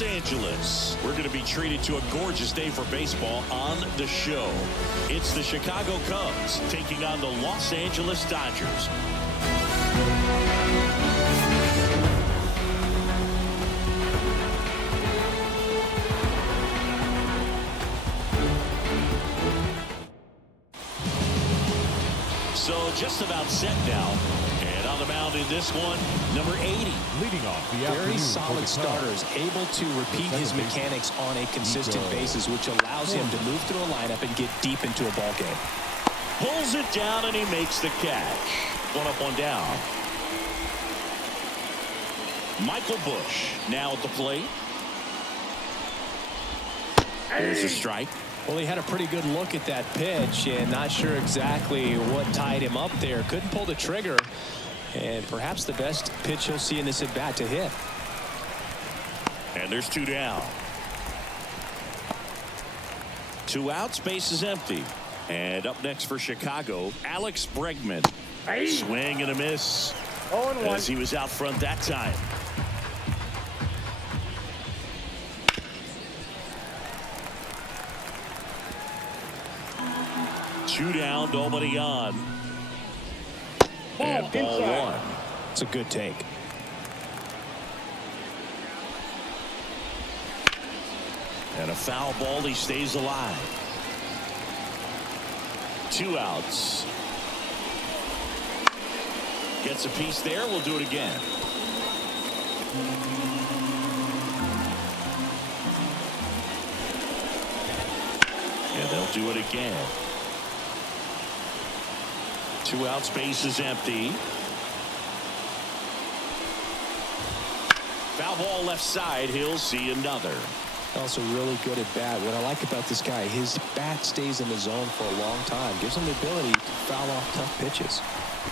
Los Angeles. We're going to be treated to a gorgeous day for baseball on the show. It's the Chicago Cubs taking on the Los Angeles Dodgers. So just about set now. And on the mound in this one, number 80. Leading off the very solid starters, able to repeat his mechanics on a consistent basis, which allows him to move through a lineup and get deep into a ball game. Pulls it down and he makes the catch. One up, one down. Michael Bush now at the plate. There's a strike. Well, he had a pretty good look at that pitch and not sure exactly what tied him up there. Couldn't pull the trigger, and perhaps the best pitch he'll see in this at bat to hit. And there's two down. Two outs, base is empty. And up next for Chicago, Alex Bregman. Swing and a miss. 0-1. As he was out front that time. Two down, nobody on. And ball one. It's a good take. And a foul ball, he stays alive. Two outs. Gets a piece there, we'll do it again. And they'll do it again. Two outs, base is empty. Foul ball left side, he'll see another. Also really good at bat. What I like about this guy, his bat stays in the zone for a long time. Gives him the ability to foul off tough pitches.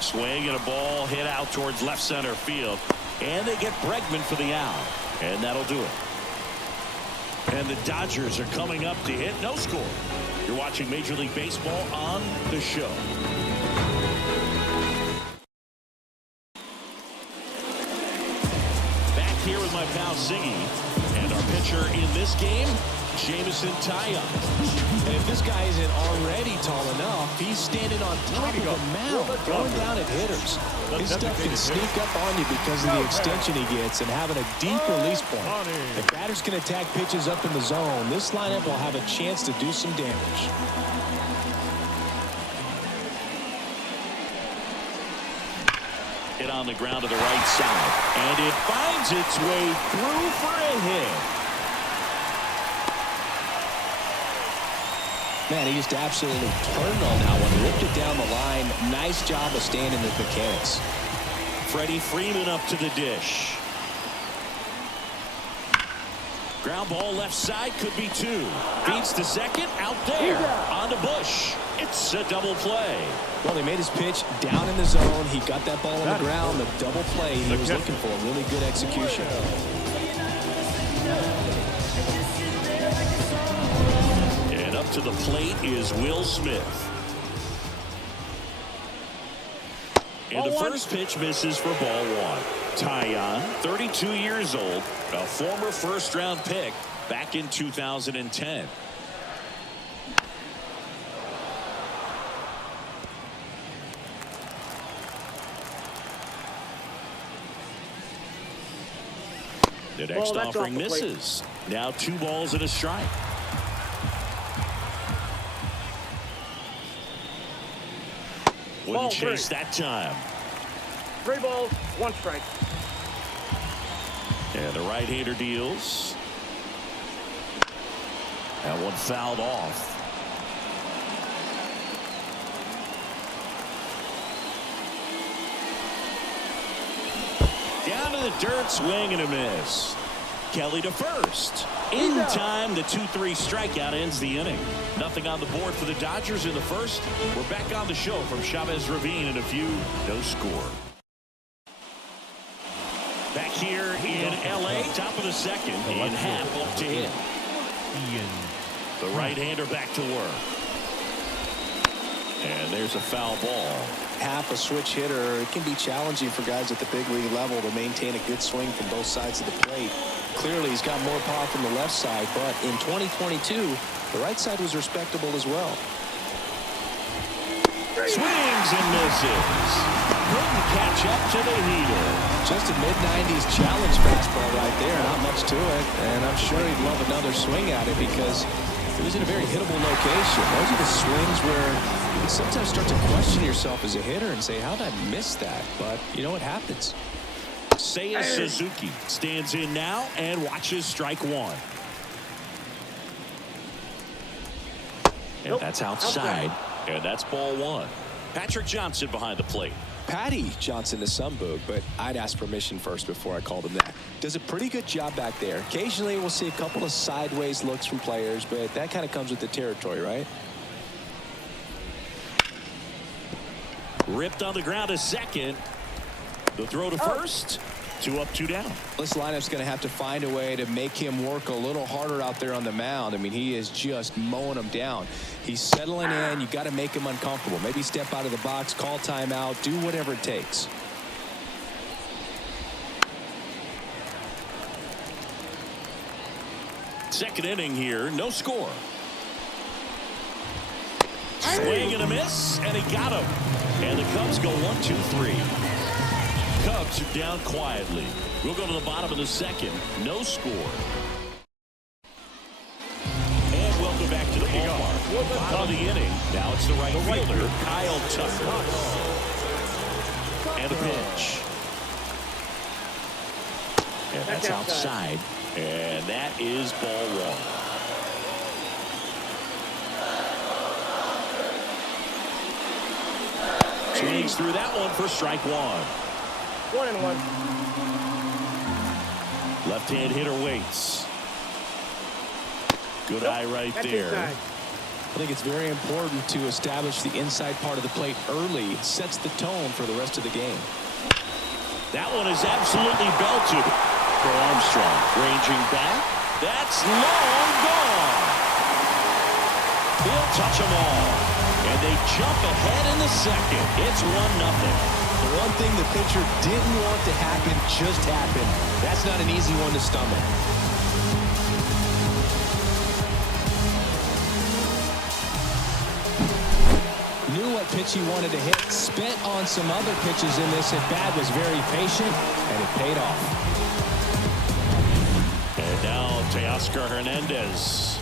Swing and a ball hit out towards left center field. And they get Bregman for the out. And that'll do it. And the Dodgers are coming up to hit no score. You're watching Major League Baseball on the show. Back here with my pal Ziggy. And our pitcher in this game, Jameson, Taillon. And if this guy isn't already tall enough, he's standing on top of a mound, going down at hitters. His stuff can sneak up on you because of the extension he gets and having a deep release point. If batters can attack pitches up in the zone, this lineup will have a chance to do some damage. Hit on the ground to the right side. And it finds its way through for a hit. Man, he just absolutely turned on that one. Ripped it down the line. Nice job of staying in the mechanics. Freddie Freeman up to the dish. Ground ball left side, could be two. Feeds to second, out there. On to Bush. It's a double play. Well, he made his pitch down in the zone. He got that ball on the ground. The double play he was looking for. Really good execution. And up to the plate is Will Smith. And the first pitch misses for ball one. Taillon, 32 years old, a former first-round pick back in 2010. The next offering misses. Now 2 balls and a strike. Wouldn't chase that time. 3 balls, 1 strike. And the right-hander deals. That one fouled off. Down to the dirt, swing and a miss. Kelly to first. In time, the 2-3 strikeout ends the inning. Nothing on the board for the Dodgers in the first. We're back on the show from Chavez Ravine in a few. No score. Back here in L.A., top of the second, in half up to hit. The right-hander back to work. And there's a foul ball. Half a switch hitter, it can be challenging for guys at the big league level to maintain a good swing from both sides of the plate. clearly he's got more power from the left side, but in 2022, the right side was respectable as well. Swings and misses. Couldn't catch up to the heater. Just a mid-90s challenge fastball right there. Not much to it. And I'm sure he'd love another swing at it because it was in a very hittable location. Those are the swings where you can sometimes start to question yourself as a hitter and say, how did I miss that? But, you know, it happens. Seiya Suzuki stands in now and watches strike one. And that's outside. And that's ball one. Patrick Johnson behind the plate. Patty Johnson to some book, but I'd ask permission first before I called him that. Does a pretty good job back there. Occasionally we'll see a couple of sideways looks from players, but that kind of comes with the territory, right? Ripped on the ground to second. The throw to first. 2 up, 2 down. This lineup's going to have to find a way to make him work a little harder out there on the mound. I mean, he is just mowing them down. He's settling in. You got to make him uncomfortable. Maybe step out of the box, call timeout, do whatever it takes. Second inning here, no score. Swing and a miss, and he got him. And the Cubs go 1-2-3. Cubs are down quietly. We'll go to the bottom of the second. No score. And welcome back to the ballpark. Bottom of the inning. Now it's the right fielder, Kyle Tucker. And a pitch. And that's outside. And that is ball one. Swings through that one for strike one. 1-1. Left-hand hitter waits. Good eye right there. I think it's very important to establish the inside part of the plate early. It sets the tone for the rest of the game. That one is absolutely belted. For Armstrong, ranging back. That's long gone. He'll touch them all. And they jump ahead in the second. It's 1-0. The one thing the pitcher didn't want to happen just happened. That's not an easy one to stomach. Knew what pitch he wanted to hit. Spent on some other pitches in this at-bat. Was very patient, and it paid off. And now Teoscar Hernandez.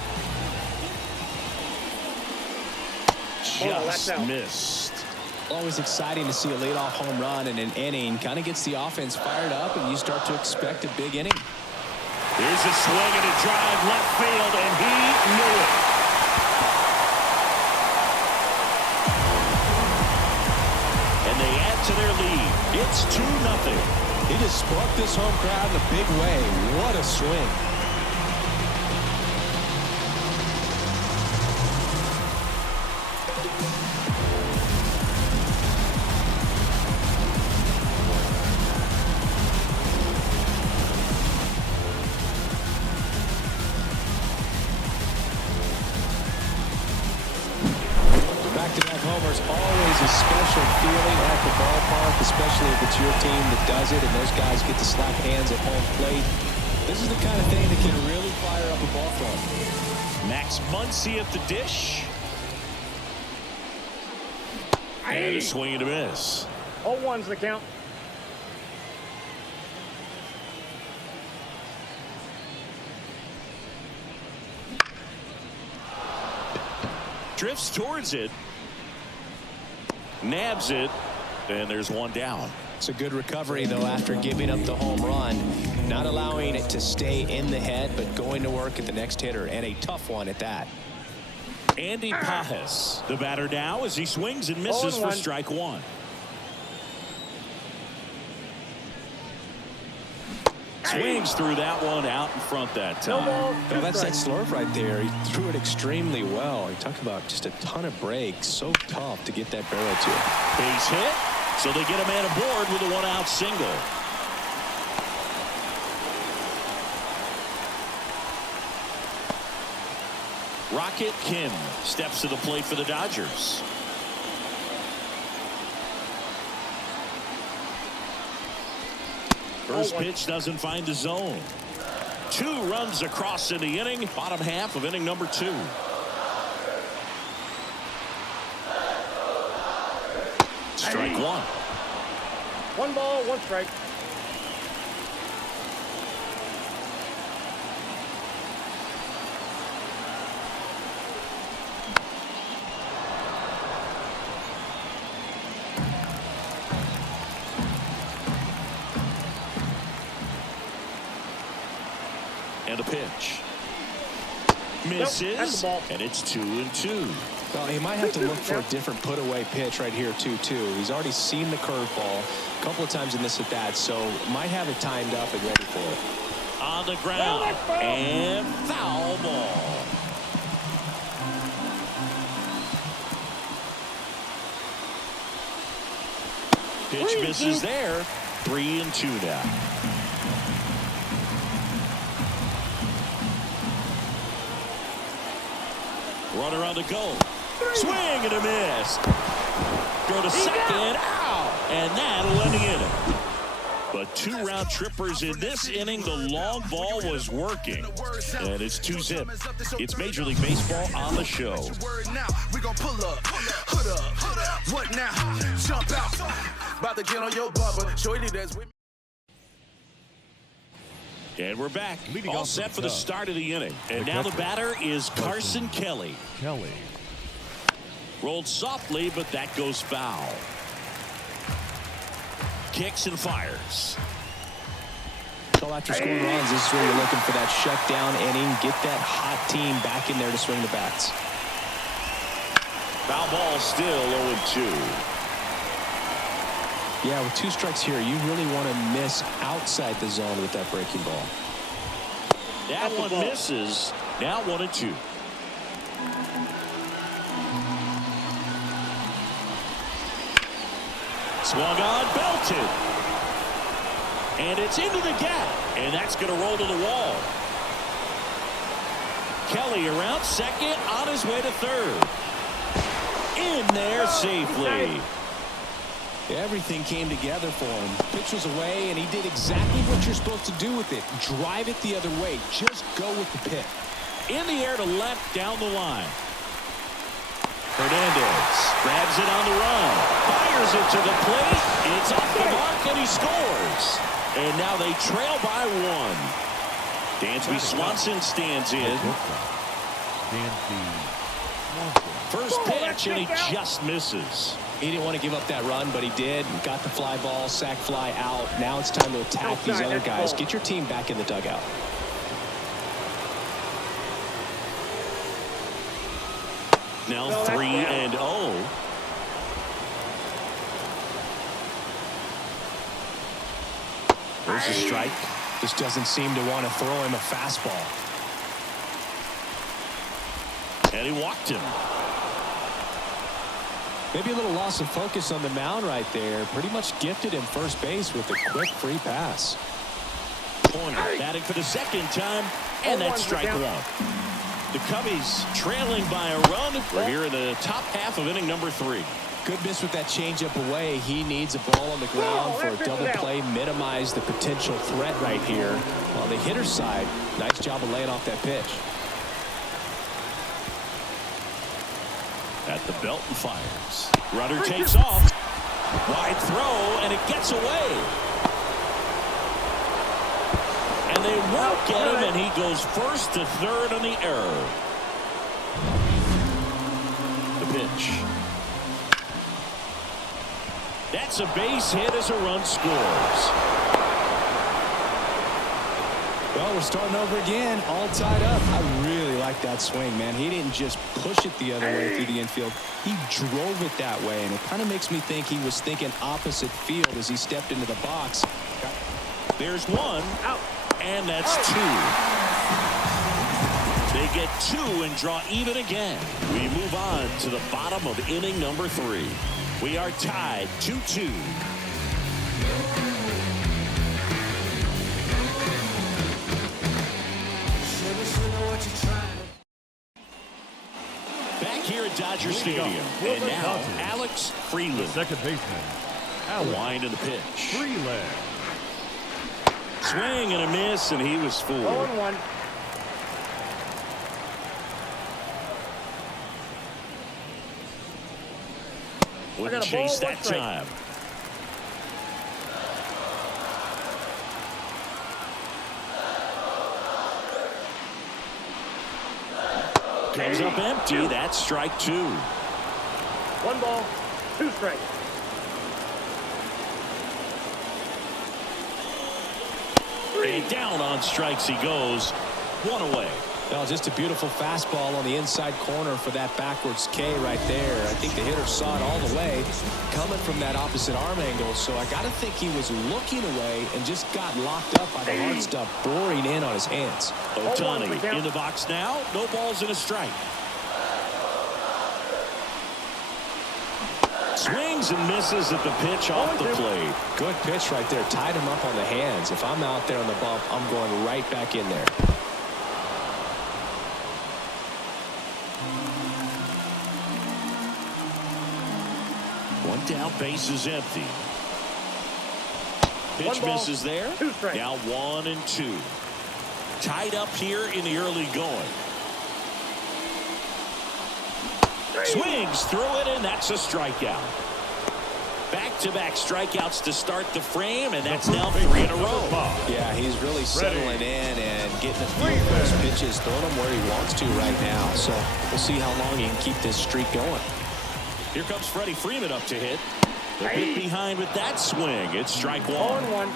Just missed. Always exciting to see a leadoff home run in an inning. Kind of gets the offense fired up, and you start to expect a big inning. Here's a swing and a drive left field, and he knew it. And they add to their lead. It's 2-0. He just sparked this home crowd in a big way. What a swing. Back-to-back homers, always a special feeling at the ballpark, especially if it's your team that does it and those guys get to slap hands at home plate. This is the kind of thing that can really fire up a ball club. Max Muncy at the dish. And a swing and a miss. 0-1's the count. Drifts towards it. Nabs it. And there's one down. It's a good recovery, though, after giving up the home run. Not allowing it to stay in the head, but going to work at the next hitter. And a tough one at that. Andy Pajes, the batter now, as he swings and misses for strike one. Swings through that one out in front that time. Well, that's that slurve right there. He threw it extremely well. You talk about just a ton of breaks. So tough to get that barrel to it. Base hit, so they get a man aboard with a one-out single. Rocket Kim steps to the plate for the Dodgers. First pitch doesn't find the zone. 2 runs across in the inning. Bottom half of inning number 2. Strike 1. 1 ball, 1 strike. And a pitch. Misses. Nope, and it's 2-2. Well, he might have to look for a different put-away pitch right here, 2-2. He's already seen the curveball a couple of times in this at-bat, so might have it timed up and ready for it. On the ground. And foul ball. Pitch misses there. 3-2 now. Runner on the go. Swing and a miss. Go to second. Out. And that'll end the inning. But 2 round trippers in this inning. The long ball was working. And it's 2-zip. It's Major League Baseball on the show. We gonna pull up, hood up, what now? Jump out, about to get on your bubble. Shorty that's with me. And we're back. All set for the start of the inning. And now the batter is Carson Kelly. Rolled softly, but that goes foul. Kicks and fires. So after scoring runs, this is where you're looking for that shutdown inning. Get that hot team back in there to swing the bats. Foul ball still 0-2. Yeah, with 2 strikes here, you really want to miss outside the zone with that breaking ball. That one misses. Now 1-2. Swung on, belted. And it's into the gap. And that's going to roll to the wall. Kelly around second, on his way to third. In there safely. Everything came together for him. Pitch was away, and he did exactly what you're supposed to do with it. Drive it the other way. Just go with the pick. In the air to left, down the line. Hernandez grabs it on the run. Fires it to the plate. It's off the mark, and he scores. And now they trail by 1. Dansby Swanson stands in. First pitch, and he just misses. He didn't want to give up that run, but he did. Got the fly ball, sac fly out. Now it's time to attack these other guys. Get your team back in the dugout. Now 3-0. There's a strike. Just doesn't seem to want to throw him a fastball. And he walked him. Maybe a little loss of focus on the mound right there. Pretty much gifted him first base with a quick free pass. Corner batting for the second time, and that's strike 1. The Cubbies trailing by a run. We're here in the top half of inning number 3. Good miss with that changeup away. He needs a ball on the ground for a double play. Minimize the potential threat right here. On the hitter's side, nice job of laying off that pitch. At the belt and fires. Runner takes off. Wide throw, and it gets away. And they won't get him, and he goes first to third on the error. The pitch. That's a base hit as a run scores. Well, we're starting over again, all tied up. I really like that swing, man. He didn't just push it the other way through the infield. He drove it that way, and it kind of makes me think he was thinking opposite field as he stepped into the box. There's 1, and that's 2. They get 2 and draw even again. We move on to the bottom of inning number 3. We are tied 2-2. Back here at Dodger Stadium. And now Alex Freeland. Second baseman. A wind of the pitch. Freeland. Swing and a miss, and he was fooled. 0-1. Wouldn't chase that time. Comes up empty. That's strike 2. 1 ball, 2 strikes. And down on strikes he goes. 1 away. Well, just a beautiful fastball on the inside corner for that backwards K right there. I think the hitter saw it all the way coming from that opposite arm angle. So I got to think he was looking away and just got locked up by the hard stuff boring in on his hands. Ohtani in the box now. No balls and a strike. Swings and misses at the pitch off the plate. Good pitch right there. Tied him up on the hands. If I'm out there on the bump, I'm going right back in there. One down, base is empty. Pitch 1 ball, misses there. 2 strikes. Now 1-2. Tied up here in the early going. Swings through it, and that's a strikeout. Back-to-back strikeouts to start the frame, and that's now 3 in a row. Yeah, he's really settling in and getting the feel for his pitches, throwing them where he wants to right now. So we'll see how long he can keep this streak going. Here comes Freddie Freeman up to hit. The bit behind with that swing. It's strike 1. 0-1.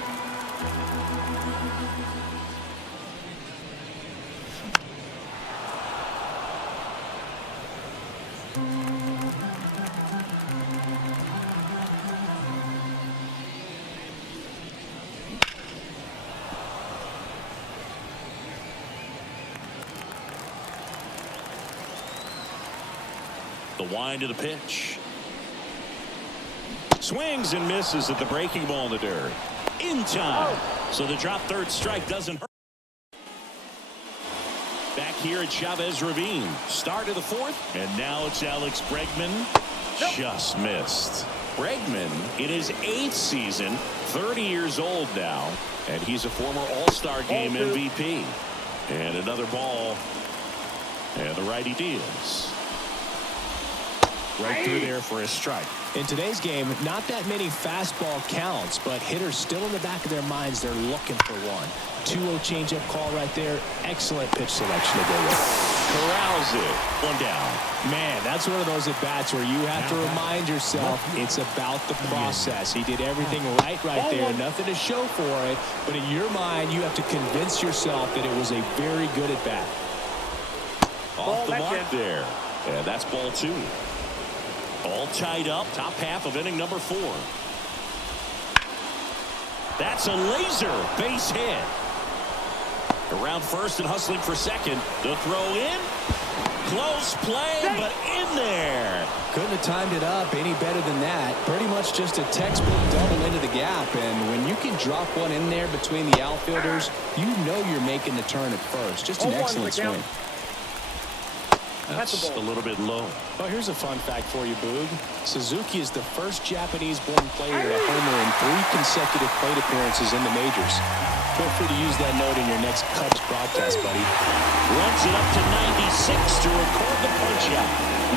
The wind of the pitch. Swings and misses at the breaking ball in the dirt. In time. So the drop third strike doesn't hurt. Back here at Chavez Ravine. Start of the 4th. And now it's Alex Bregman. Just missed. Bregman in his 8th season. 30 years old now. And he's a former All-Star Game MVP. And another ball. And the righty deals. Right through there for a strike. In today's game, not that many fastball counts, but hitters still in the back of their minds, they're looking for one. 2-0 changeup call right there. Excellent pitch selection to go with. Corrals it. 1 down. Man, that's one of those at-bats where you have to remind yourself it's about the process. He did everything right there. Nothing to show for it, but in your mind, you have to convince yourself that it was a very good at-bat. Off the mark there. And that's ball 2. All tied up. Top half of inning number 4. That's a laser base hit. Around first and hustling for second. The throw in. Close play, but in there. Couldn't have timed it up any better than that. Pretty much just a textbook double into the gap. And when you can drop one in there between the outfielders, you know you're making the turn at first. Just an excellent swing. That's a little bit low. Well, here's a fun fact for you, Boog. Suzuki is the first Japanese-born player to homer in 3 consecutive plate appearances in the majors. Feel free to use that note in your next Cubs broadcast, buddy. Runs it up to 96 to record the punch-out.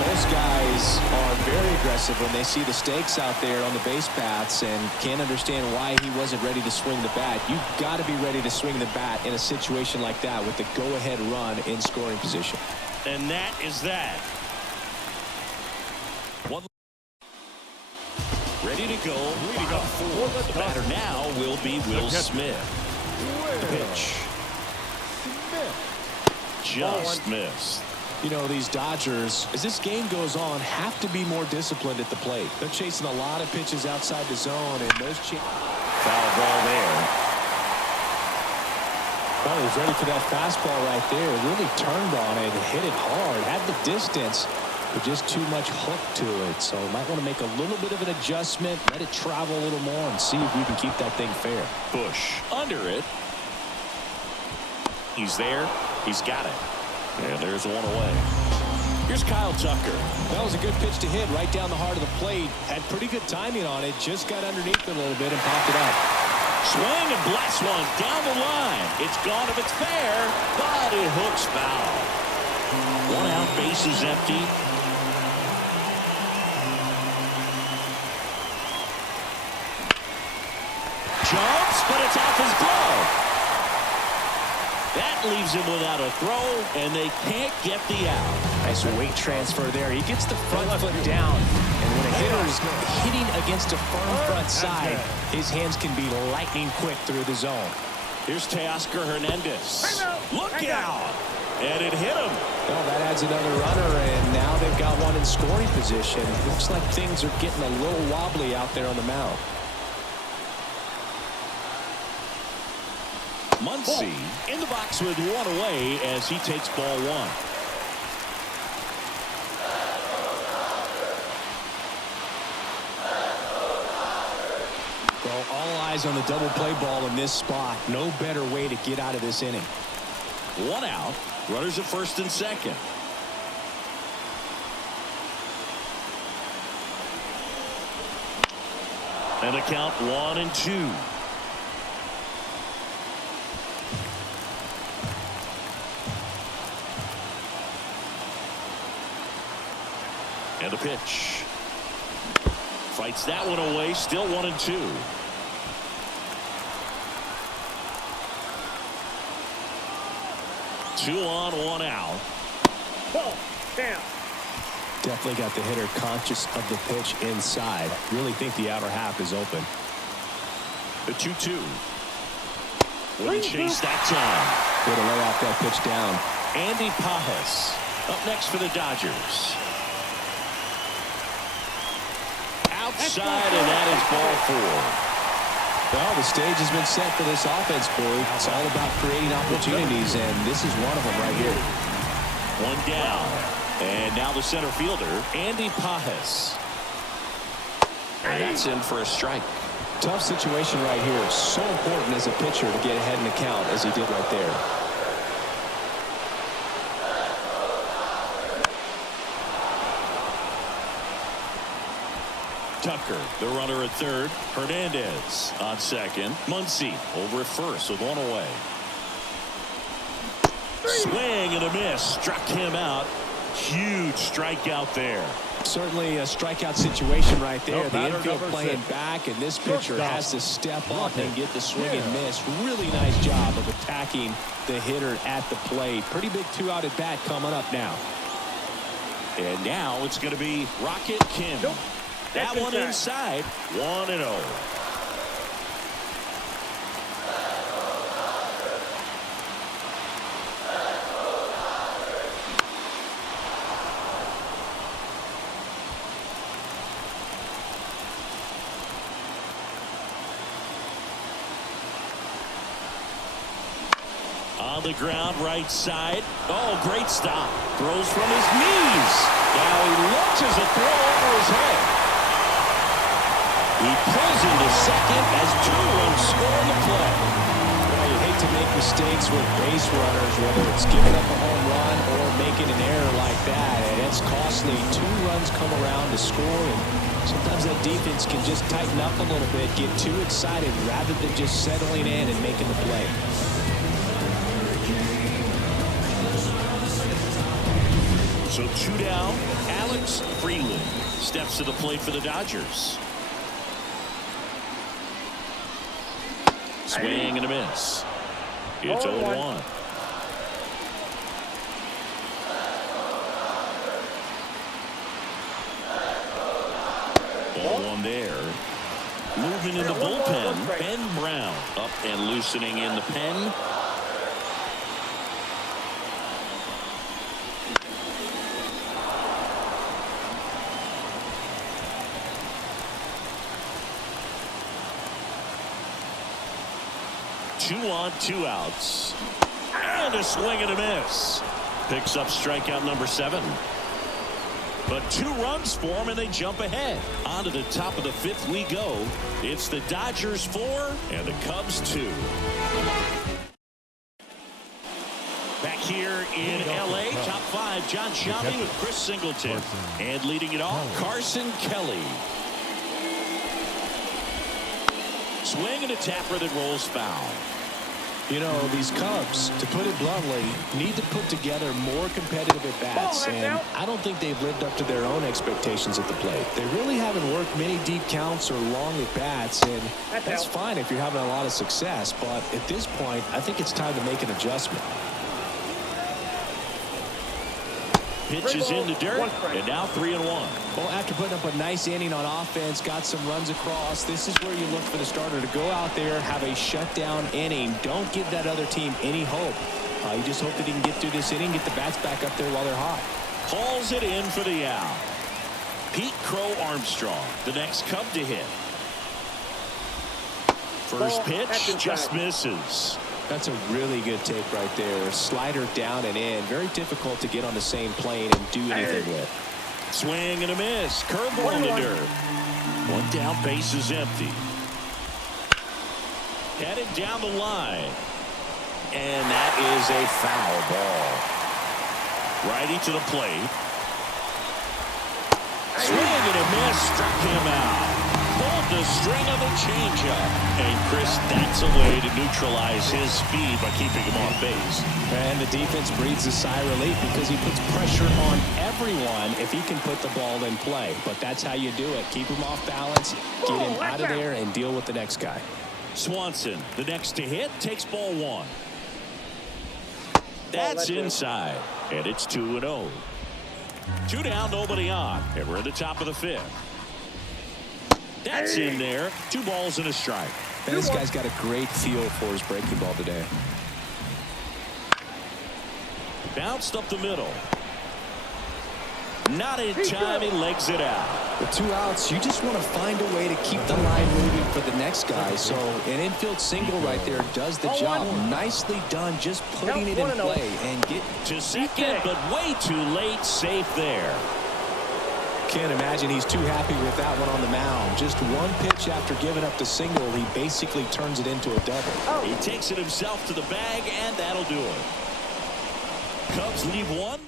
Most guys are very aggressive when they see the stakes out there on the base paths and can't understand why he wasn't ready to swing the bat. You've got to be ready to swing the bat in a situation like that with the go-ahead run in scoring position. And that is that. Ready to go. The batter now will be Will Smith. The pitch. Just missed. You know, these Dodgers, as this game goes on, have to be more disciplined at the plate. They're chasing a lot of pitches outside the zone, and those foul ball there. Well, he was ready for that fastball right there. Really turned on it, hit it hard, had the distance, but just too much hook to it. So might want to make a little bit of an adjustment, let it travel a little more, and see if we can keep that thing fair. Bush under it. He's there. He's got it. And there's 1 away. Here's Kyle Tucker. That was a good pitch to hit right down the heart of the plate. Had pretty good timing on it. Just got underneath it a little bit and popped it up. Swing and blast one down the line. It's gone if it's fair, but it hooks foul. 1 out, base is empty. Jumps, but it's off his glove. That leaves him without a throw, and they can't get the out. Nice weight transfer there. He gets the front foot down, and when a hitter is hitting against a firm front side, his hands can be lightning quick through the zone. Here's Teoscar Hernandez. Look out! And it hit him. Well, that adds another runner, and now they've got one in scoring position. Looks like things are getting a little wobbly out there on the mound. Muncy in the box with 1 away as he takes ball 1. Well, all eyes on the double play ball in this spot. No better way to get out of this inning. 1 out. Runners at first and second. And a count 1-2. And the pitch. Fights that one away. Still 1-2. Two on, 1 out. Ball, down. Definitely got the hitter conscious of the pitch inside. Really think the outer half is open. The 2-2. Wouldn't chase that time. Way to lay off that pitch down. Andy Pajes up next for the Dodgers. Outside, and that is ball 4. Well, the stage has been set for this offense, boy. It's all about creating opportunities, and this is one of them right here. 1 down. And now the center fielder, Andy Pajes. And that's in for a strike. Tough situation right here. So important as a pitcher to get ahead in the count as he did right there. Tucker, the runner at third. Hernandez on second. Muncy over at first with 1 away. Swing and a miss. Struck him out. Huge strikeout there. Certainly a strikeout situation right there. The infield playing back, and this pitcher has to step up and get the swing and miss. Really nice job of attacking the hitter at the plate. Pretty big 2-out at bat coming up now. And now it's going to be Rocket Kim. That one inside. 1-0. On the ground, right side. Oh, great stop. Throws from his knees. Now he launches a throw over his head. He pulls into second as 2 runs score on the play. Well, you hate to make mistakes with base runners, whether it's giving up a home run or making an error like that. And it's costly. 2 runs come around to score, and sometimes that defense can just tighten up a little bit, get too excited rather than just settling in and making the play. So 2 down. Alex Freeland steps to the plate for the Dodgers. Swing and a miss. It's 0-1. Ball 1 there. Moving in the bullpen. Ben Brown up and loosening in the pen. Two on, 2 outs. And a swing and a miss. Picks up strikeout number 7. But 2 runs for him, and they jump ahead. On to the top of the 5th we go. It's the Dodgers 4 and the Cubs 2. Back here in L.A., top 5, John Shelby with Chris Singleton. And leading it off, Carson Kelly. swing and a tapper that rolls foul. You know, these Cubs, to put it bluntly, need to put together more competitive at-bats, and I don't think they've lived up to their own expectations at the plate. They really haven't worked many deep counts or long at-bats, and that's fine if you're having a lot of success, but at this point, I think it's time to make an adjustment. Pitches in the dirt, and now 3-1. Well, after putting up a nice inning on offense, got some runs across, this is where you look for the starter to go out there, have a shutdown inning. Don't give that other team any hope. You just hope that he can get through this inning, get the bats back up there while they're hot. Calls it in for the out. Pete Crow Armstrong, the next Cub to hit. First pitch just misses. That's a really good take right there. Slider down and in. Very difficult to get on the same plane and do anything with. Swing and a miss. Curveball in the dirt. One down, base is empty. Headed down the line. And that is a foul ball. Righty to the plate. Swing and a miss. Struck him out. Pulled the string of a changeup. And Chris, that's a way to neutralize his speed by keeping him off base. And the defense breathes a sigh of relief because he puts pressure on everyone if he can put the ball in play. But that's how you do it. Keep him off balance, get him out of there, and deal with the next guy. Swanson, the next to hit, takes ball one. That's inside, and it's 2-0. 2 down, nobody on, and we're at the top of the 5th. That's in there. 2 balls and a strike. And this guy's got a great feel for his breaking ball today. Bounced up the middle. Not in time, he legs it out. With 2 outs, you just want to find a way to keep the line moving for the next guy. So an infield single right there does the job. Nicely done, just putting it in play and get to second, but way too late. Safe there. Can't imagine he's too happy with that one on the mound. Just one pitch after giving up the single, he basically turns it into a double. He takes it himself to the bag, and that'll do it. Cubs leave 1.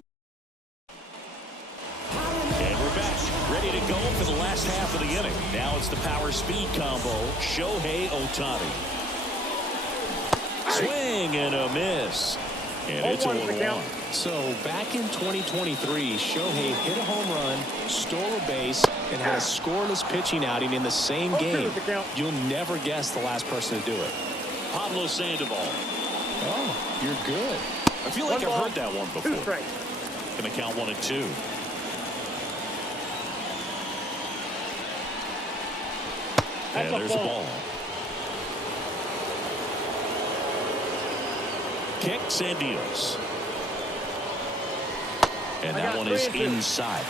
And we're back, ready to go for the last half of the inning. Now it's the power speed combo. Shohei Ohtani. Swing and a miss. And it's 1-1. So back in 2023, Shohei hit a home run, stole a base, and had a scoreless pitching outing in the same game. You'll never guess the last person to do it. Pablo Sandoval. Oh, you're good. I feel like I've heard that one before. Gonna count 1 and 2. And there's a ball. Kicks and deals. And that one is inside.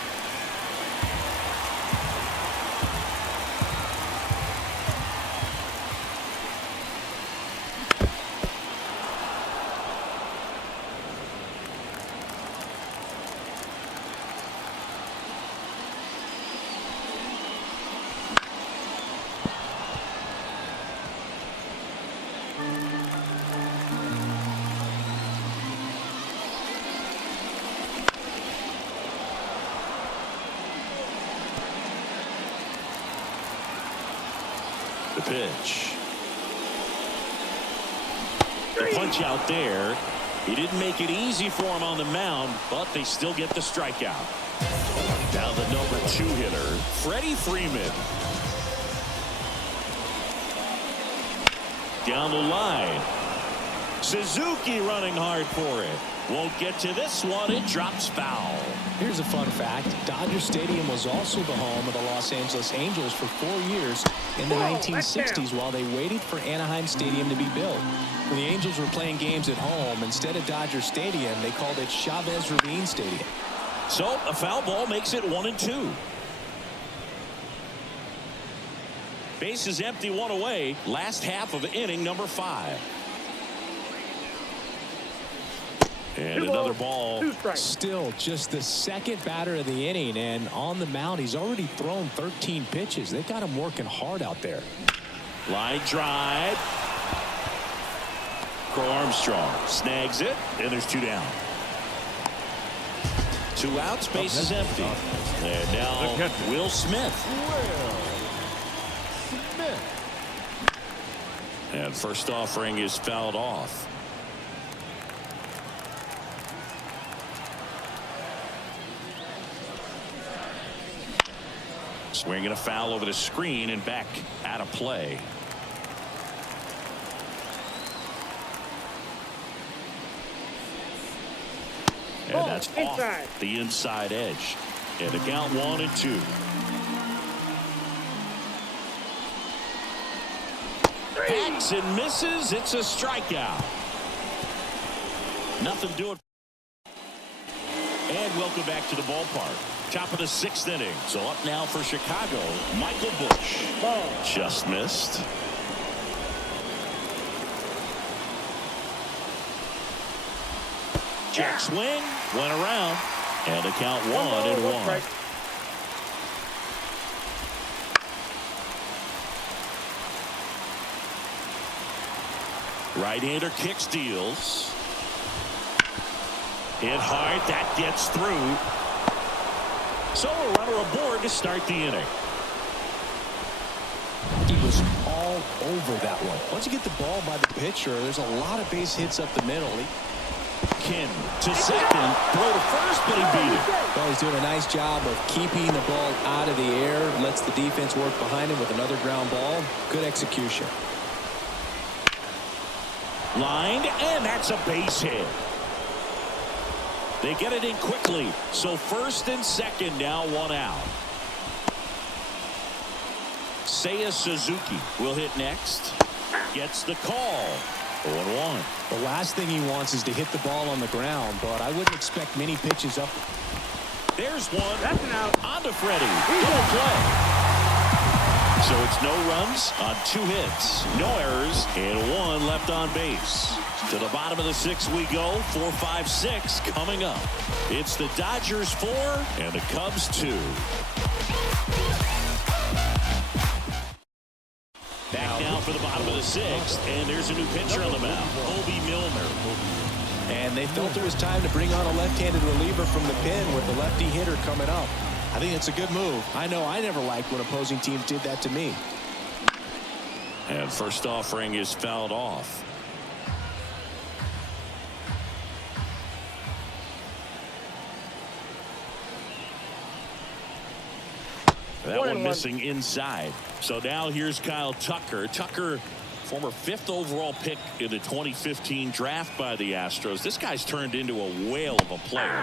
The pitch. The punch out there. He didn't make it easy for him on the mound, but they still get the strikeout. Now the number 2 hitter, Freddie Freeman. Down the line. Suzuki running hard for it. Won't get to this one. It drops foul. Here's a fun fact. Dodger Stadium was also the home of the Los Angeles Angels for 4 years in the 1960s while they waited for Anaheim Stadium to be built. When the Angels were playing games at home, instead of Dodger Stadium, they called it Chavez Ravine Stadium. So a foul ball makes it 1 and 2. Base is empty, 1 away. Last half of inning number 5. And another ball. Still just the second batter of the inning, and on the mound he's already thrown 13 pitches. They've got him working hard out there. Line drive. Crow Armstrong snags it, and there's 2 down. 2 outs, base is empty. And now Will Smith. And first offering is fouled off. Swinging a foul over the screen and back out of play. And that's off the inside edge. And the count 1-2. Hacks and misses. It's a strikeout. Nothing doing. And welcome back to the ballpark. Top of the 6th inning. So up now for Chicago, Michael Busch. Just missed. Jack swing, went around, and the count 1-1. Right-hander kicks, deals. Hit hard, that gets through. So a runner aboard to start the inning. He was all over that one. Once you get the ball by the pitcher, there's a lot of base hits up the middle. Kim to second, throw to first, but he beat it. Well, he's doing a nice job of keeping the ball out of the air, lets the defense work behind him with another ground ball. Good execution. Lined, and that's a base hit. They get it in quickly, so first and second, now 1 out. Seiya Suzuki will hit next. Gets the call. 0-1. The last thing he wants is to hit the ball on the ground, but I wouldn't expect many pitches up. There's one. That's an out. On to Freddie. Double play. So it's no runs on 2 hits, no errors, and 1 left on base. To the bottom of the 6th we go. 4, 5, 6 coming up. It's the Dodgers 4 and the Cubs 2. Back now for the bottom of the 6th, and there's a new pitcher on the mound, Obi Milner. And they felt it was time to bring on a left-handed reliever from the pen with the lefty hitter coming up. I think it's a good move. I know I never liked when opposing teams did that to me. And first offering is fouled off. That one missing inside. So now here's Kyle Tucker. Tucker, former 5th overall pick in the 2015 draft by the Astros. This guy's turned into a whale of a player.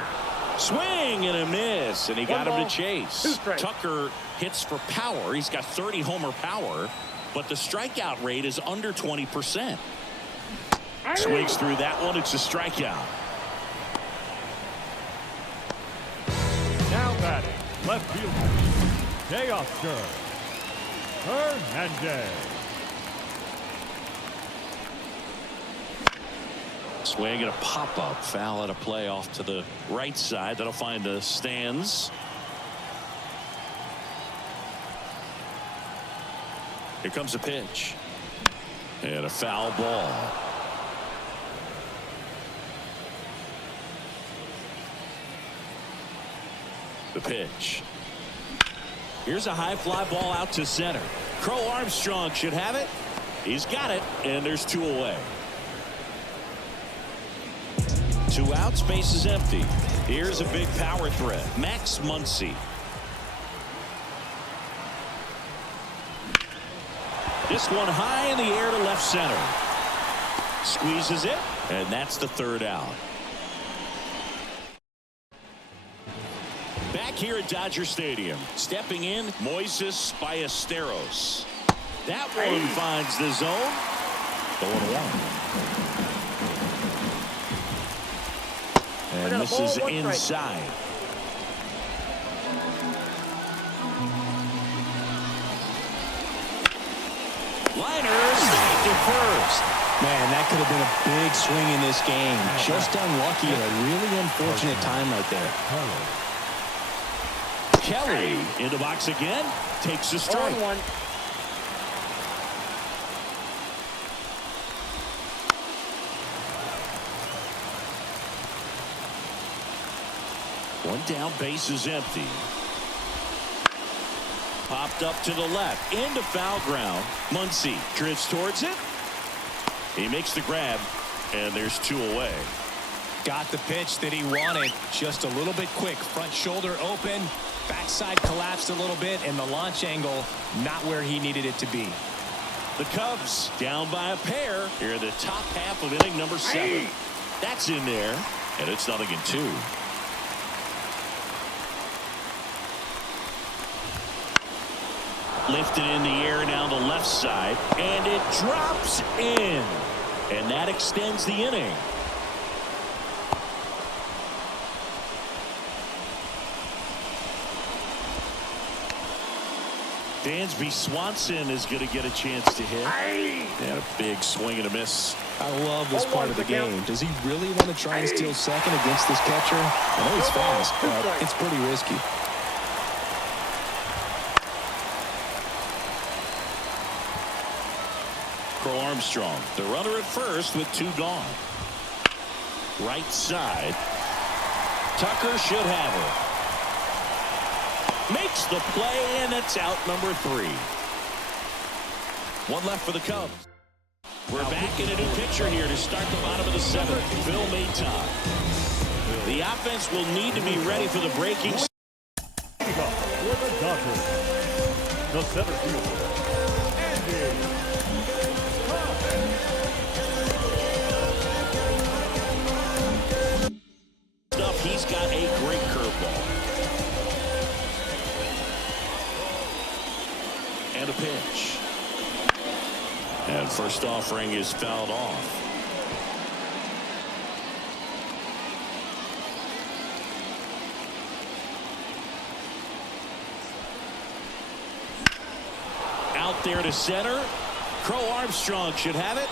Swing and a miss, and he got him to chase. Tucker hits for power. He's got 30 homer power, but the strikeout rate is under 20%. Swings through that one. It's a strikeout. Now batting, left fielder, Teoscar Hernandez. Swing and a pop-up. Foul at a play off to the right side. That'll find the stands. Here comes a pitch. And a foul ball. The pitch. Here's a high fly ball out to center. Crow Armstrong should have it. He's got it, and there's 2 away. 2 outs, base is empty. Here's a big power threat, Max Muncy. This one high in the air to left center. Squeezes it, and that's the 3rd out. Back here at Dodger Stadium, stepping in, Moises Ballesteros. That one finds the zone. 0-1. And this is inside. Liner straight to first. Man, that could have been a big swing in this game. Just unlucky at a really unfortunate time right there. Kelly in the box again, takes a strike. 1-1. One down, base is empty. Popped up to the left, into foul ground. Muncy drifts towards it, He makes the grab, and there's 2 away. Got the pitch that he wanted. Just a little bit quick. Front shoulder open. Backside collapsed a little bit, and the launch angle not where he needed it to be. The Cubs down by a pair here in the top half of inning number 7. That's in there, and it's 0-2. Lifted in the air down the left side, and it drops in. And that extends the inning. Dansby Swanson is going to get a chance to hit. And a big swing and a miss. I love this part of the game. Does he really want to try and steal second against this catcher? I know he's fast, but it's pretty risky. Crow Armstrong, the runner at first with 2 gone. Right side. Tucker should have it. Makes the play, and it's out number 3. 1 left for the Cubs. We're back in a new picture here to start the bottom of the 7th. Bill Maton. The offense will need to be ready for the breaking. For the Dodgers, the center fielder, He's got a great curveball. And a pitch. And first offering is fouled off. Out there to center. Crow Armstrong should have it.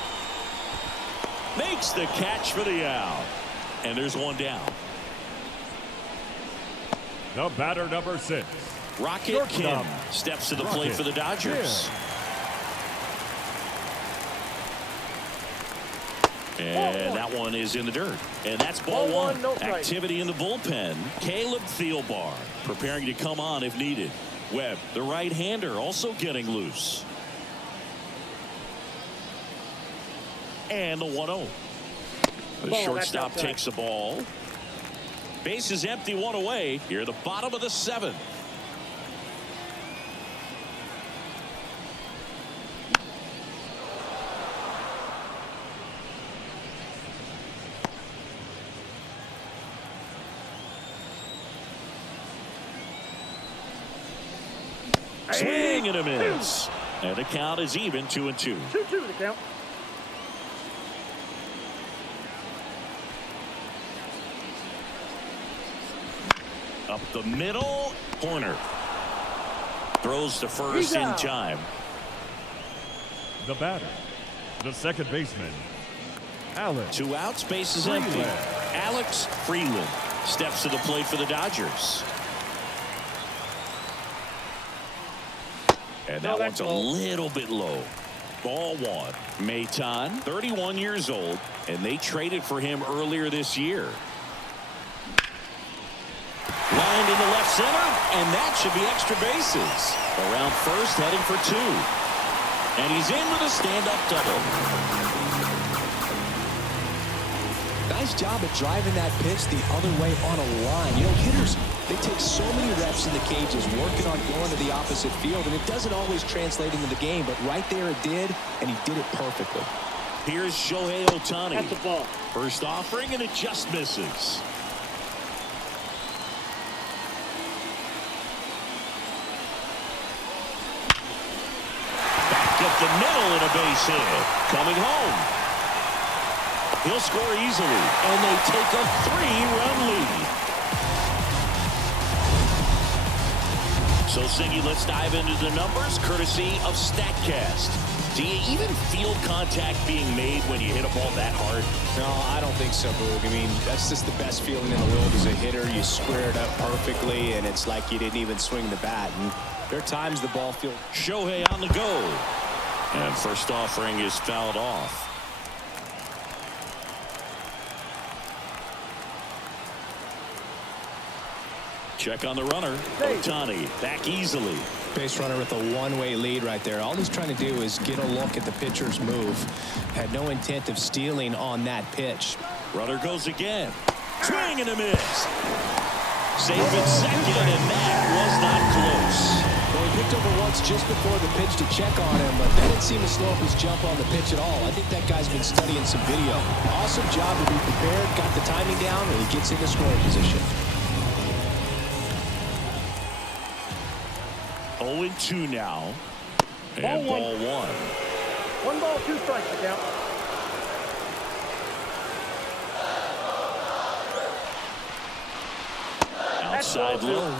Makes the catch for the out. And there's 1 down. the batter number 6. Rocket Kim steps to the plate for the Dodgers. And that one is in the dirt. And that's ball 1. Activity in the bullpen. Caleb Thielbar preparing to come on if needed. Webb, the right-hander, also getting loose. And the 1-0. The shortstop takes the ball. Base is empty, 1 away. Here at the bottom of the 7th. Swing and a miss. And the count is even, 2-2. 2-2 the count. Up the middle, corner. Throws to first in time. The batter, the second baseman, Alex. 2 outs, base is empty. Alex Freeland steps to the plate for the Dodgers. And that one's a little bit low. Ball 1. Maton, 31 years old, and they traded for him earlier this year. Lined in the left center, and that should be extra bases. Around first, heading for 2. And he's in with a stand-up double. Nice job at driving that pitch the other way on a line. You know, hitters, they take so many reps in the cages working on going to the opposite field, and it doesn't always translate into the game, but right there it did, and he did it perfectly. Here's Shohei Ohtani. That's the ball. First offering, and it just misses. Back up the middle and a base hit. Coming home. He'll score easily, and they take a 3-run lead. So, Siggy, let's dive into the numbers, courtesy of StatCast. Do you even feel contact being made when you hit a ball that hard? No, I don't think so, Boog. I mean, that's just the best feeling in the world as a hitter. You square it up perfectly, and it's like you didn't even swing the bat. And there are times the ball feels... Shohei on the go. And first offering is fouled off. Check on the runner. Ohtani back easily. Base runner with a one-way lead right there. All he's trying to do is get a look at the pitcher's move. Had no intent of stealing on that pitch. Runner goes again. Swing and a miss. Safe at second, and that was not close. Well, he picked over once just before the pitch to check on him, but that didn't seem to slow up his jump on the pitch at all. I think that guy's been studying some video. Awesome job to be prepared, got the timing down, and he gets into scoring position. 0-2 now. And ball one. 1 ball, 2 strikes to count. Outside low.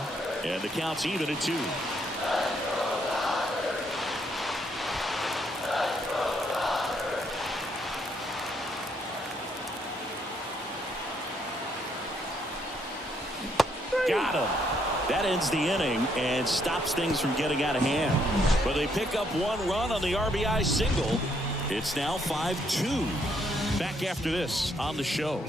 And the count's even at 2. Got him. That ends the inning and stops things from getting out of hand. But they pick up 1 run on the RBI single. It's now 5-2. Back after this on the show.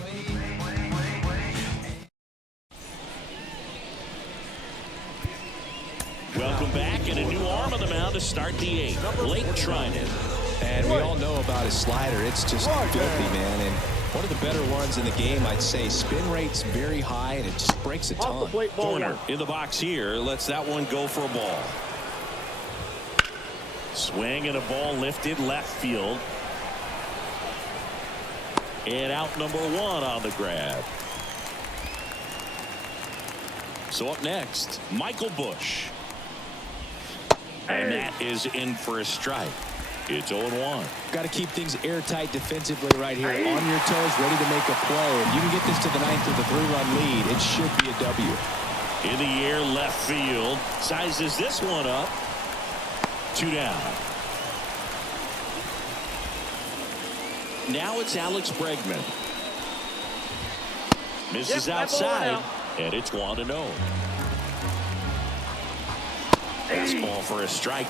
Welcome back, and a new arm on the mound to start the 8th. Blake Trinan. And we all know about his slider. It's just filthy, man. And one of the better ones in the game, I'd say. Spin rate's very high, and it just breaks a ton. Corner in the box here. Lets that one go for a ball. Swing and a ball lifted left field. And out number 1 on the grab. So up next, Michael Busch. And that is in for a strike. It's 0-1. Got to keep things airtight defensively right here. On your toes, ready to make a play. If you can get this to the 9th with a 3-run lead, it should be a W. In the air, left field. Sizes this one up. 2 down. Now it's Alex Bregman. Misses outside, and it's 1-0. Fastball for a strike.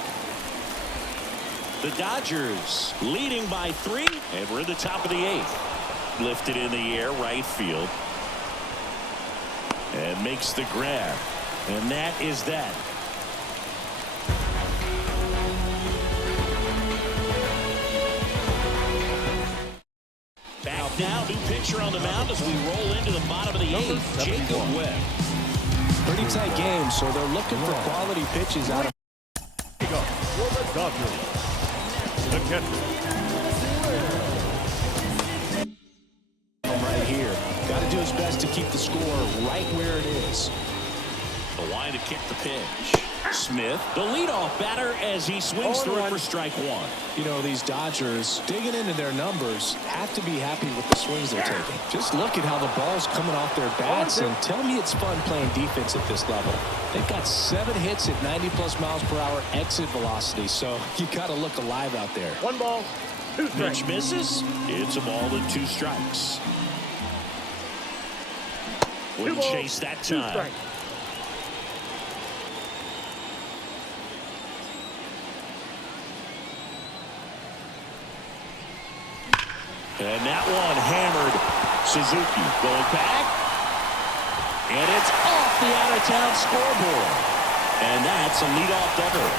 The Dodgers leading by 3, and we're in the top of the 8th. Lifted in the air, right field. And makes the grab. And that is that. Back now, new pitcher on the mound as we roll into the bottom of the 8th. Jacob Webb. Pretty tight game, so they're looking for quality pitches out of. The catcher. Right here. Got to do his best to keep the score right where it is. The line to kick the pitch. Smith, the leadoff batter, as he swings through it for strike 1. You know, these Dodgers, digging into their numbers, have to be happy with the swings they're taking. Just look at how the ball's coming off their bats, and tell me it's fun playing defense at this level. They've got 7 hits at 90+ miles per hour exit velocity, so you got to look alive out there. 1 ball, 2 strikes. Pitch misses. It's a ball and 2 strikes. Wouldn't chase that time. And that one hammered. Suzuki going back. And it's off the out-of-town scoreboard. And that's a leadoff double.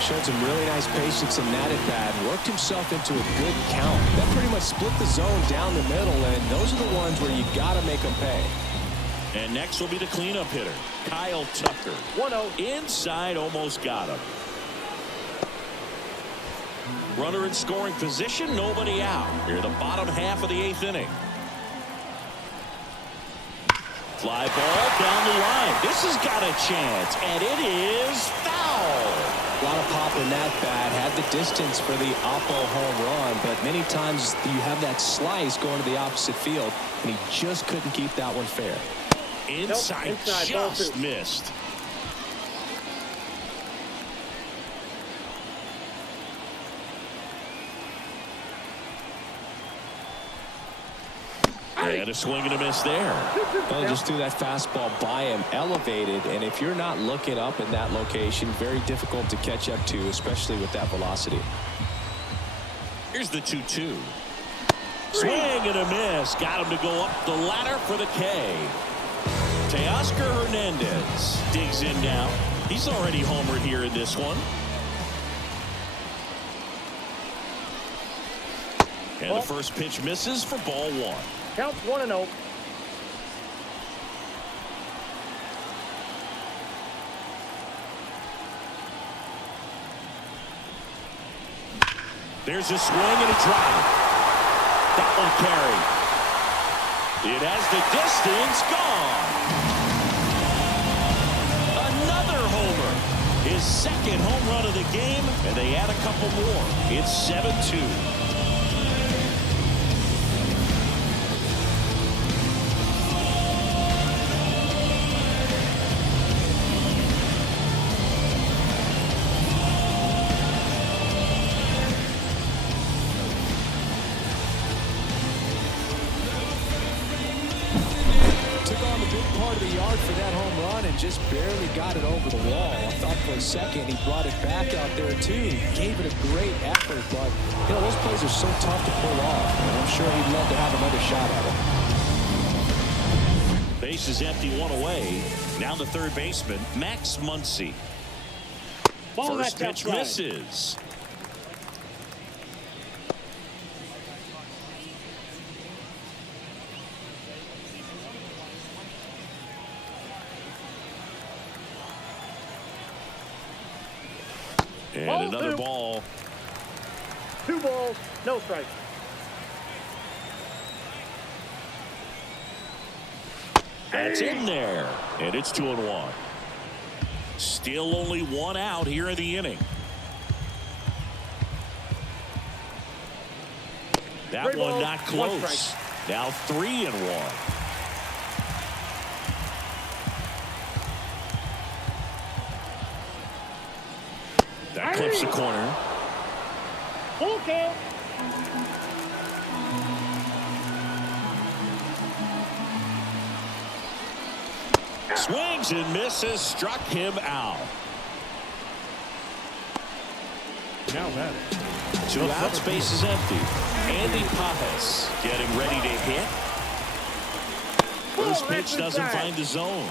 Showed some really nice patience in that at-bat. Worked himself into a good count. That pretty much split the zone down the middle, and those are the ones where you got to make them pay. And next will be the cleanup hitter, Kyle Tucker. 1-0. Inside, almost got him. Runner in scoring position, nobody out. Here in the bottom half of the 8th inning. Fly ball down the line. This has got a chance, and it is foul. A lot of pop in that bat. Had the distance for the Oppo home run, but many times you have that slice going to the opposite field, and he just couldn't keep that one fair. Inside just missed. And a swing and a miss there. Well, just threw that fastball by him, elevated, and if you're not looking up in that location, very difficult to catch up to, especially with that velocity. Here's the 2-2. Swing and a miss. Got him to go up the ladder for the K. Teoscar Hernandez digs in now. He's already homered here in this one. And the first pitch misses for ball one. Counts 1-0. There's a swing and a drive. That one carried. It has the distance gone. Another homer. His second home run of the game, and they add a couple more. It's 7-2. Just barely got it over the wall. I thought for a second he brought it back out there too. Gave it a great effort, but you know those plays are so tough to pull off. And I'm sure he'd love to have another shot at it. Base is empty, one away. Now the third baseman, Max Muncy. First pitch misses. And another ball. 2 balls, no strikes. That's in there. And it's 2-1. Still only one out here in the inning. That one not close. Now 3-1. That clips the corner. Full count. Swings and misses. Struck him out. Now that 2 outs, base is empty. Andy Pajes getting ready to hit. First pitch doesn't find the zone.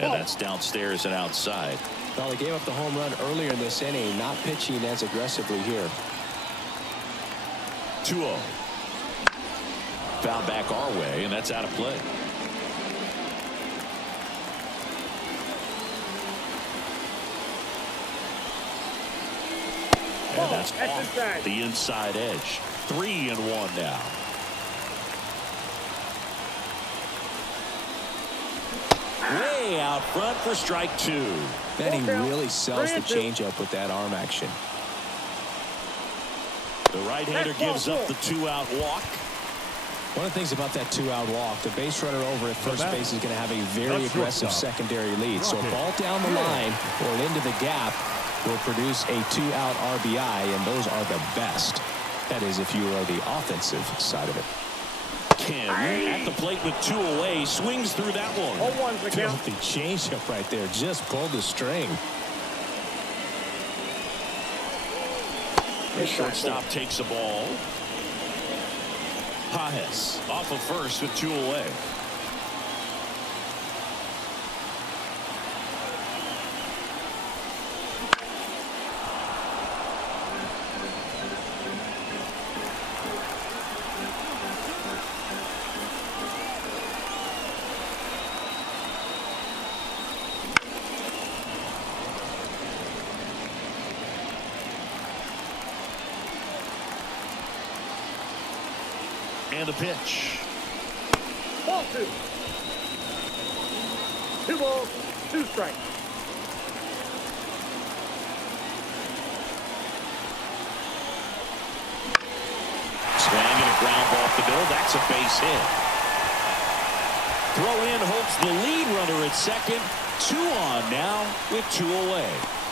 And that's downstairs and outside. Well, they gave up the home run earlier in this inning, not pitching as aggressively here. 2-0. Foul back our way, and that's out of play. And that's off the inside edge. 3-1 now. Way out front for strike 2. Then he really sells the changeup with that arm action. The right-hander gives up the 2-out walk. One of the things about that 2-out walk, the base runner over at first base is going to have a very aggressive secondary lead. So a ball down the line or into the gap will produce a 2-out RBI, and those are the best. That is, if you are the offensive side of it. Kim at the plate with 2 away, swings through that one. Filthy changeup right there, just pulled the string. The shortstop takes the ball. Pajes off of first with 2 away. And a pitch. Ball 2. 2 balls, 2 strikes. Swing and a ground ball off the middle. That's a base hit. Throw in hopes the lead runner at second. 2 on now with 2 away.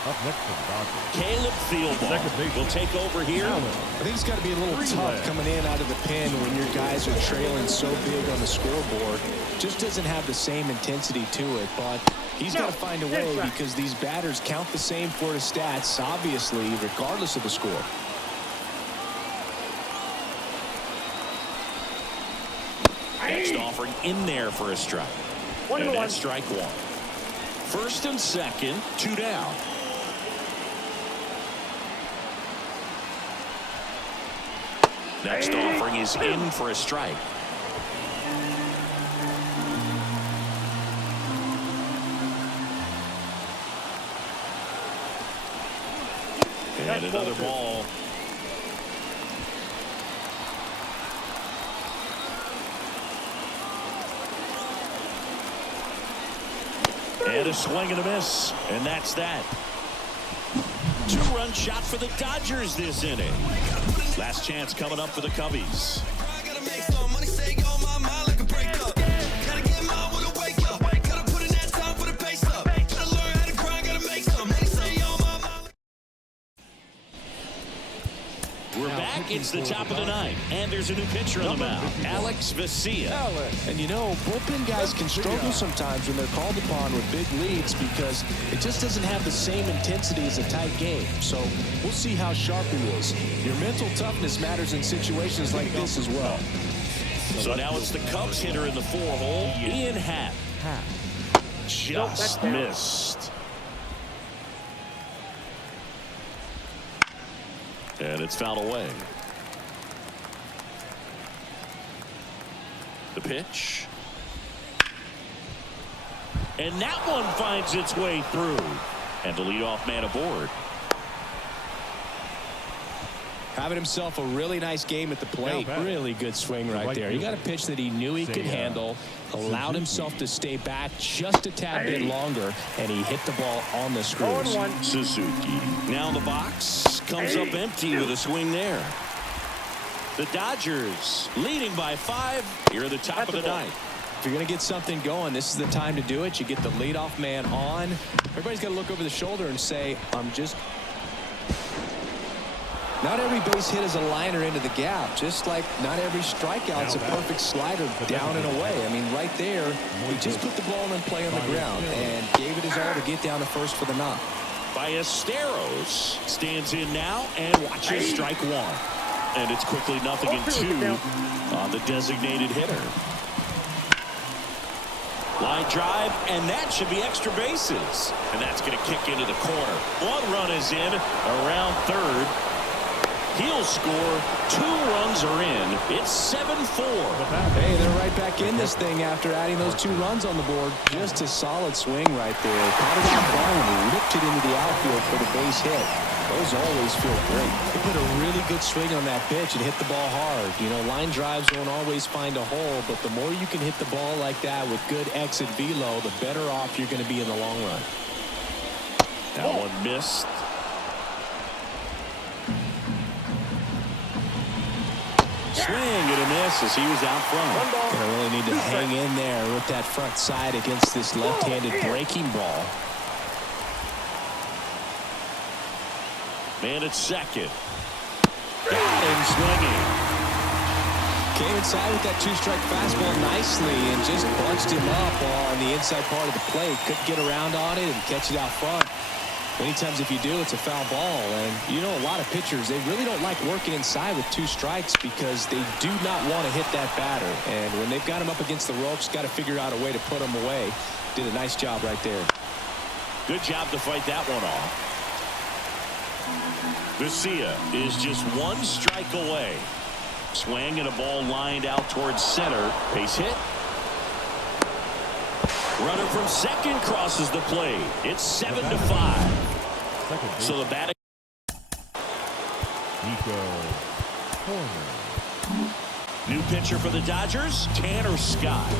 up next to the Dodgers. Caleb Thielball will take over here. I think it's got to be a little tough coming in out of the pen when your guys are trailing so big on the scoreboard. Just doesn't have the same intensity to it, but he's got to find a way because these batters count the same for his stats, obviously, regardless of the score. Next offering in there for a strike. And that's strike one. First and second, 2 down. Next offering is in for a strike. And another ball. And a swing and a miss. And that's that. 2-run shot for the Dodgers this inning. Last chance coming up for the Cubbies. We're back. It's the top of the ninth, and there's a new pitcher on the mound, Alex Vesia. And you know, bullpen guys can struggle sometimes when they're called upon with big leads because it just doesn't have the same intensity as a tight game. So we'll see how sharp he is. Your mental toughness matters in situations like this as well. So now it's the Cubs hitter in the 4-hole, Ian Happ. Just missed. And it's fouled away. The pitch. And that one finds its way through. And the leadoff man aboard. Having himself a really nice game at the plate. Really good swing right there. He got a pitch that he knew he could handle. Allowed himself to stay back just a tad bit longer. And he hit the ball on the screws. Suzuki. Now in the box. Comes up empty with a swing there. The Dodgers leading by 5 here at the top of the ninth. If you're going to get something going, this is the time to do it. You get the leadoff man on. Everybody's got to look over the shoulder and say, Not every base hit is a liner into the gap, just like not every strikeout's a perfect slider down and away. I mean, right there, he just put the ball in play on the ground and gave it his all to get down to first for the knock. Ballesteros stands in now and watches strike one. And it's quickly 0-2 on the designated hitter. Line drive, and that should be extra bases. And that's going to kick into the corner. 1 run is in around third. He'll score. 2 runs are in. It's 7-4. Hey, they're right back in this thing after adding those 2 runs on the board. Just a solid swing right there. Caught it on ball and ripped it into the outfield for the base hit. Those always feel great. They put a really good swing on that pitch and hit the ball hard. You know, line drives won't always find a hole, but the more you can hit the ball like that with good exit velo, the better off you're going to be in the long run. That one missed. Swing and a miss as he was out front. Gonna really need to hang in there with that front side against this left-handed breaking ball. Man at second. Got him swinging. Came inside with that 2-strike fastball nicely and just bunched him up on the inside part of the plate. Couldn't get around on it and catch it out front. Many times if you do, it's a foul ball. And you know, a lot of pitchers, they really don't like working inside with 2 strikes because they do not want to hit that batter. And when they've got him up against the ropes, got to figure out a way to put him away. Did a nice job right there. Good job to fight that one off. Vesia is just 1 strike away. Swing and a ball lined out towards center. Base hit. Runner from second crosses the plate. It's 7-5. So the batting. New pitcher for the Dodgers, Tanner Scott.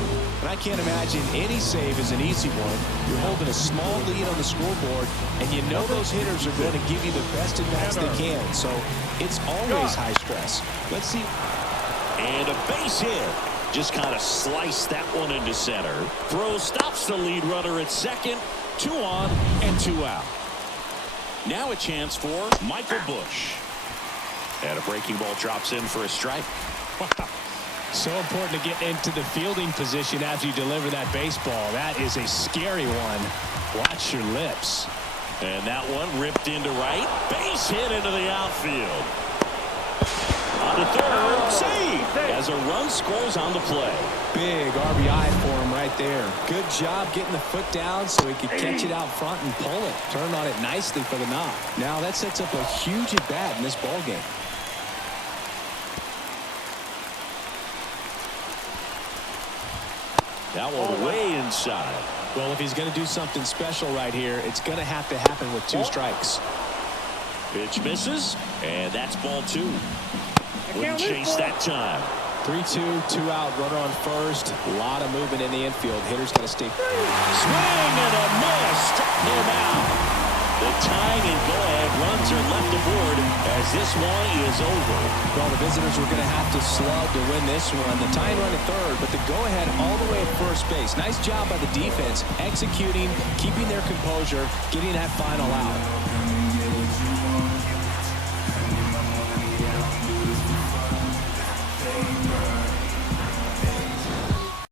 And I can't imagine any save is an easy one. You're holding a small lead on the scoreboard, and you know those hitters are going to give you the best at bats they can. So it's always high stress. Let's see. And a base hit. Just kind of sliced that one into center. Throw stops the lead runner at second. 2 on and 2 out. Now a chance for Michael Busch. And a breaking ball drops in for a strike. Wow. So important to get into the fielding position as you deliver that baseball. That is a scary one. Watch your lips. And that one ripped into right. Base hit into the outfield. On to third. Save. as a run scores on the play. Big RBI for him right there. Good job getting the foot down so he could catch it out front and pull it. Turned on it nicely for the knock. Now that sets up a huge at-bat in this ball game. That one way inside. Well, if he's going to do something special right here, it's going to have to happen with 2 strikes. Pitch misses, and that's ball 2. Wouldn't chase that time. 3-2, 2 out, runner on first. A lot of movement in the infield. Hitter's got to stay. Swing and a miss. Struck him out. The tying and go-ahead runs are left aboard as this one is over. Well, the visitors were going to have to slug to win this one. The tying run at third, but the go-ahead all the way at first base. Nice job by the defense, executing, keeping their composure, getting that final out.